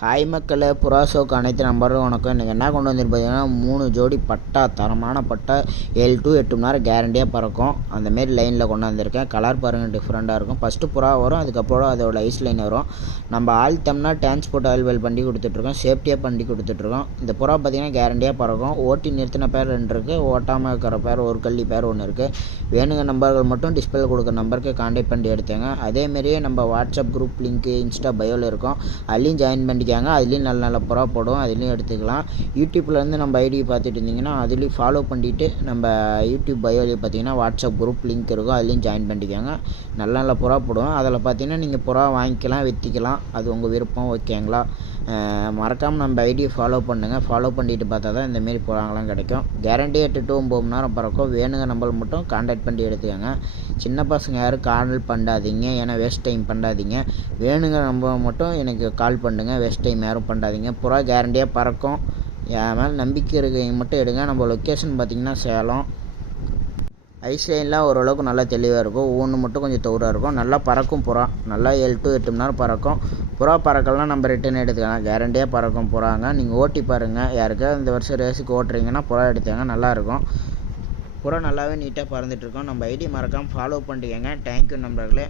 Hi மக்களே, புறா ஷோக்கு அனைத்து நம்பரும் வணக்கம். இன்றைக்கி என்ன கொண்டு வந்து பார்த்தீங்கன்னா 3 ஜோடி பட்டா, தரமான பட்டா 7 to 8 மணி நேரம் கேரண்டியாக பறக்கும். அந்தமாரி லைனில் கொண்டு வந்திருக்கேன். கலர் பாருங்கள், டிஃப்ரெண்ட்டாக இருக்கும். ஃபஸ்ட்டு புறா வரும், அதுக்கப்புறம் அதோட ஐஸ் லைன் வரும். நம்ம ஆழ்த்தம்னா டிரான்ஸ்போர்ட் அவைலபிள் பண்ணி கொடுத்துட்ருக்கோம், சேஃப்டியாக பண்ணி கொடுத்துட்ருக்கோம். இந்த புறா பார்த்திங்கன்னா கேரண்டியாக பறக்கும். ஓட்டி நிறுத்தின பேர் 2 இருக்குது, ஓட்டாமல் இருக்கிற பேர் ஒரு கள்ளி பேர் 1 இருக்குது. வேணுங்க நம்பர்கள் மட்டும் டிஸ்பிளே கொடுக்குற நம்பருக்கு கான்டாக்ட் பண்ணி எடுத்துங்க. அதேமாரியே நம்ம வாட்ஸ்அப் குரூப் லிங்க்கு இன்ஸ்டா பயோவில் இருக்கும், அதுலேயும் ஜாயின் பண்ணி அதுலேயும் நல்ல நல்ல புறா போடும், அதுலேயும் எடுத்துக்கலாம். யூடியூப்லேருந்து நம்ம ஐடி பார்த்துட்டு இருந்தீங்கன்னா அதுலேயும் ஃபாலோ பண்ணிவிட்டு நம்ம யூடியூப் பயோலையும் பார்த்தீங்கன்னா வாட்ஸ்அப் குரூப் லிங்க் இருக்கும், அதுலேயும் ஜாயின் பண்ணிக்கோங்க. நல்ல நல்ல புறா போடும். அதில் பார்த்தீங்கன்னா நீங்கள் புறா வாங்கிக்கலாம், விற்றுக்கலாம், அது உங்கள் விருப்பம். ஓகேங்களா? மறக்காமல் நம்ம ஐடியை ஃபாலோ பண்ணுங்கள். ஃபாலோ பண்ணிட்டு பார்த்தா தான் இந்தமாரி புறாங்களாம் கிடைக்கும். கேரண்டி 8 to 9 மணி நேரம் பறக்கும். வேணுங்க நம்பர் மட்டும் கான்டாக்ட் பண்ணி எடுத்துக்கோங்க. சின்ன பசங்க யாரும் கால் பண்ணாதீங்க, ஏன்னா வேஸ்ட் டைம் பண்ணாதீங்க. வேணுங்க நம்பர் மட்டும் எனக்கு கால் பண்ணுங்கள், வேஸ்ட் டைம் யாரும் பண்ணாதீங்க. புறா கேரண்டியாக பறக்கும். என் மேலே நம்பிக்கை இருக்கவங்க மட்டும் எடுங்க. நம்ம லொக்கேஷன் பார்த்திங்கன்னா சேலம். ஐஸ் லைன்லாம் ஓரளவுக்கு நல்லா தெளிவாக இருக்கும். ஒவ்வொன்று மட்டும் கொஞ்சம் தூராக இருக்கும். நல்லா பறக்கும் புறா. நல்லா 7 to 8 மணி நேரம் பறக்கும். புறா பறக்கலாம், நம்ம ரிட்டன் எடுத்துக்கலாம். கேரண்டியாக பறக்கும் புறாங்க. நீங்கள் ஓட்டி பாருங்கள். யாருக்காவது இந்த வருஷம் ரேஸுக்கு ஓட்டுறீங்கன்னா புறா எடுத்தாங்க, நல்லாயிருக்கும். புறா நல்லாவே நீட்டாக பறந்துட்டுருக்கோம். நம்ம ஐடி மறக்காமல் ஃபாலோ பண்ணிக்கோங்க. தேங்க்யூ நண்பர்களே.